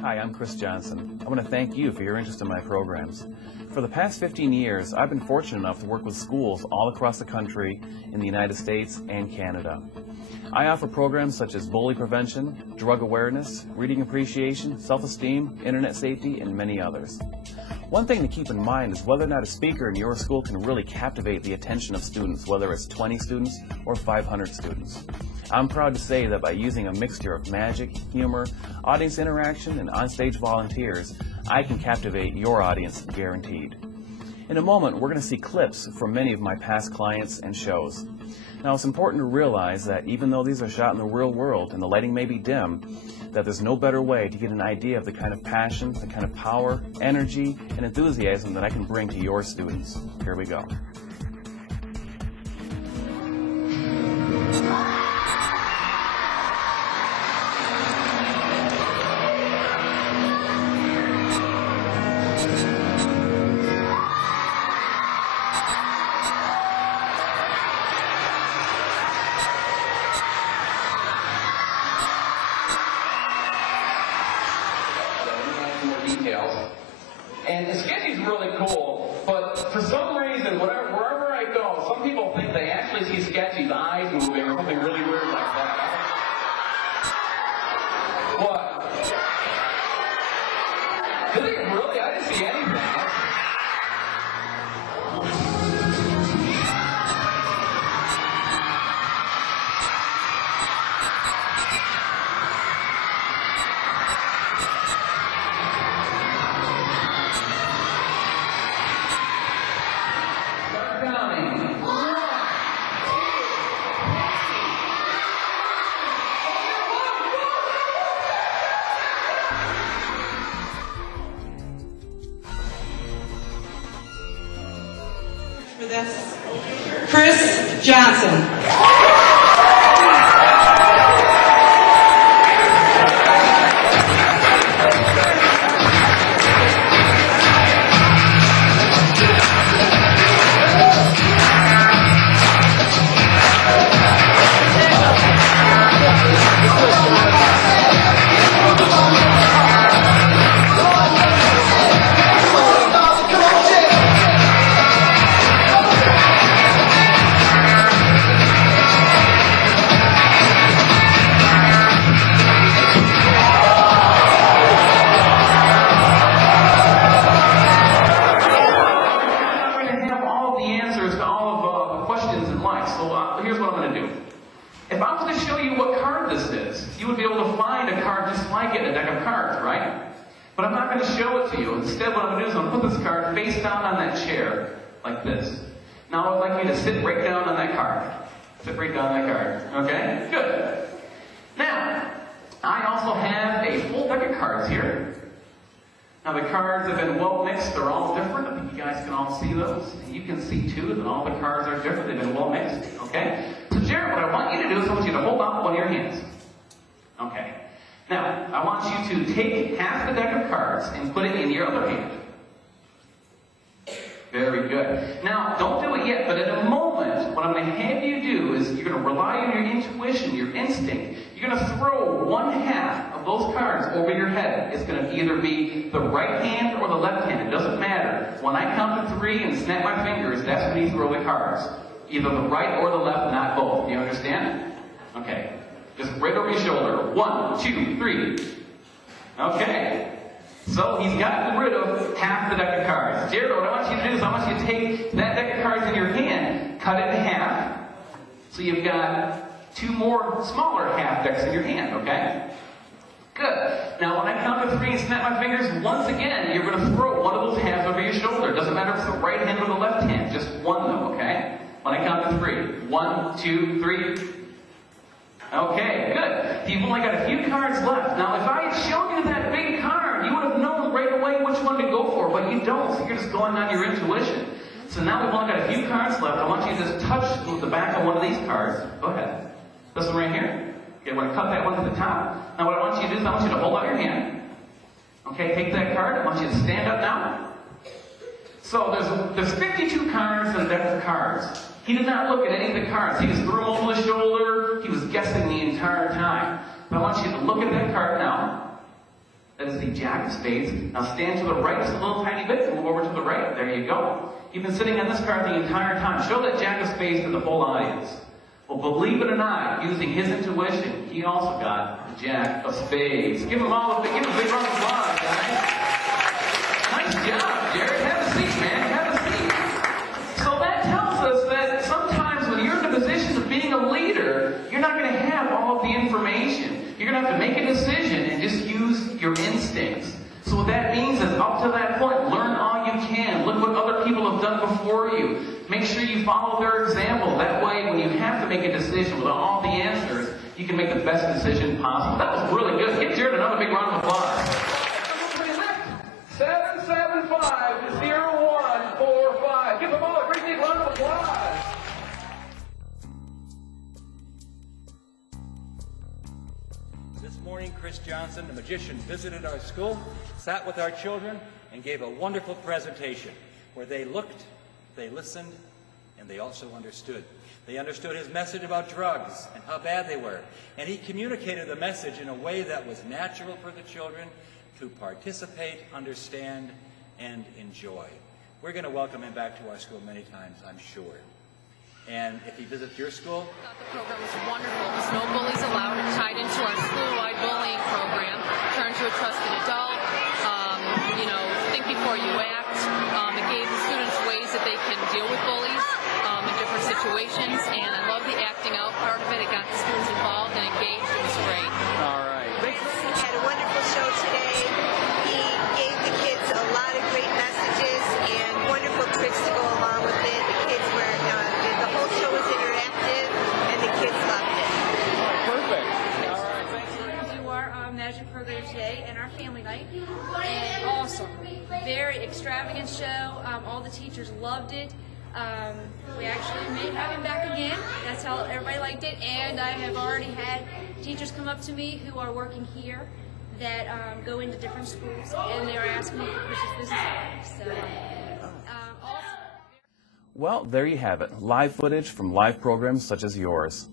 Hi, I'm Cris Johnson. I want to thank you for your interest in my programs. For the past 15 years, I've been fortunate enough to work with schools all across the country in the United States and Canada. I offer programs such as bully prevention, drug awareness, reading appreciation, self-esteem, internet safety, and many others. One thing to keep in mind is whether or not a speaker in your school can really captivate the attention of students, whether it's 20 students or 500 students. I'm proud to say that by using a mixture of magic, humor, audience interaction, and onstage volunteers, I can captivate your audience guaranteed. In a moment, we're going to see clips from many of my past clients and shows. Now, it's important to realize that even though these are shot in the real world and the lighting may be dim, that there's no better way to get an idea of the kind of passion, the kind of power, energy, and enthusiasm that I can bring to your students. Here we go. And the sketchy's really cool, but for some reason, wherever I go, some people think they actually see Sketchy's eyes moving or something really weird like that. What? Did they really? I didn't see anything. For this, Cris Johnson. Here's what I'm going to do. If I was to show you what card this is, you would be able to find a card just like it in a deck of cards, right? But I'm not going to show it to you. Instead, what I'm going to do is I'm going to put this card face down on that chair, like this. Now I'd like you to sit right down on that card. Sit right down on that card. Okay? Good. Now, I also have a full deck of cards here. Now the cards have been well mixed, they're all different. I think you guys can all see those. And you can see too that all the cards are different, they've been well mixed. Okay? So Jared, what I want you to do is I want you to hold up one of your hands. Okay. Now, I want you to take half the deck of cards and put it in your other hand. Very good. Now, don't do it yet, but in a moment, what I'm going to have you do is you're going to rely on your intuition, your instinct. You're going to throw one half of those cards over your head. It's going to either be the right hand or the left hand. It doesn't matter. When I count to 3 and snap my fingers, that's when you throw the cards. Either the right or the left, not both. Do you understand? Okay. Just right over your shoulder. 1, 2, 3. Okay. So he's gotten rid of half the deck of cards. Jared, what I want you to do is I want you to take that deck of cards in your hand, cut it in half, so you've got 2 more smaller half decks in your hand, okay? Good. Now when I count to 3 and snap my fingers, once again, you're going to throw one of those halves over your shoulder. It doesn't matter if it's the right hand or the left hand, just one though, okay? When I count to 3. 1, 2, 3. Okay, good. You've only got a few cards left. Now, if I had shown you that big card, you would have known right away which one to go for, but you don't, so you're just going on your intuition. So now we've only got a few cards left. I want you to just touch the back of one of these cards. Go ahead. This one right here. Okay, I'm going to cut that one to the top. Now, what I want you to do is I want you to hold out your hand. Okay, take that card. I want you to stand up now. So there's 52 cards in a deck of cards. He did not look at any of the cards. He just threw them over the shoulder. He was guessing the entire time. But I want you to look at that card now. That is the Jack of Spades. Now stand to the right just a little tiny bit and move over to the right. There you go. You've been sitting on this card the entire time. Show that Jack of Spades to the whole audience. Well, believe it or not, using his intuition, he also got the Jack of Spades. Give him a big round of applause, guys. Nice job, Jared. Have a seat, man. Have a seat. So that tells us that sometimes when you're in the position of being a leader, you're not going to have all of the information. You're going to have to make a decision and just use your instincts. So what that means is up to that point, learn all you can. Look what other people have done before you. Make sure you follow their example. That way, when you have to make a decision without all the answers, you can make the best decision possible. That was really good. Give Jared another big round of applause. 775-0145. Give them all a great big round of applause. This morning, Cris Johnson, the magician, visited our school, sat with our children, and gave a wonderful presentation where they looked, they listened, and they also understood. They understood his message about drugs and how bad they were. And he communicated the message in a way that was natural for the children to participate, understand, and enjoy. We're going to welcome him back to our school many times, I'm sure. And if he visits your school? I thought the program was wonderful. There's no bullies allowed. It tied into our school-wide bullying program. Turn to a trusted adult. Think before you act. It gave the students ways that they can deal with bullies in different situations. And I love the acting out part of it. It got the students involved and engaged. It was great. All right. We had a wonderful show today. He gave the kids a lot of great messages and wonderful tricks to go along with it. The kids were, the whole show was interactive and the kids loved it. Perfect. All right. Thanks for Do our magic program today and our family night. And awesome. Very extravagant show. All the teachers loved it. We actually may have him back again. That's how everybody liked it. And I have already had teachers come up to me who are working here that go into different schools, and they're asking me for Chris's business hours. So, awesome. Well, there you have it. Live footage from live programs such as yours.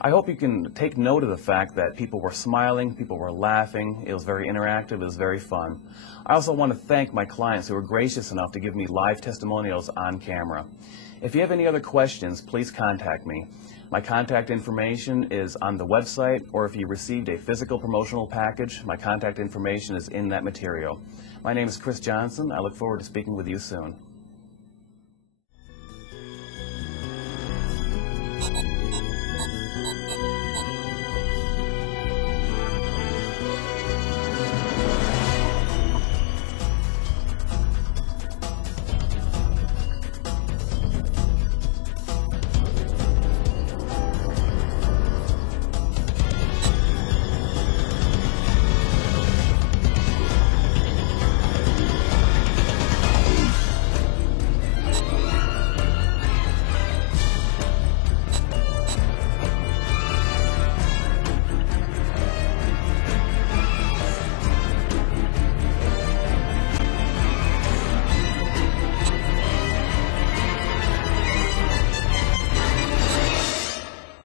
I hope you can take note of the fact that people were smiling, people were laughing, it was very interactive, it was very fun. I also want to thank my clients who were gracious enough to give me live testimonials on camera. If you have any other questions, please contact me. My contact information is on the website, or if you received a physical promotional package, my contact information is in that material. My name is Cris Johnson. I look forward to speaking with you soon.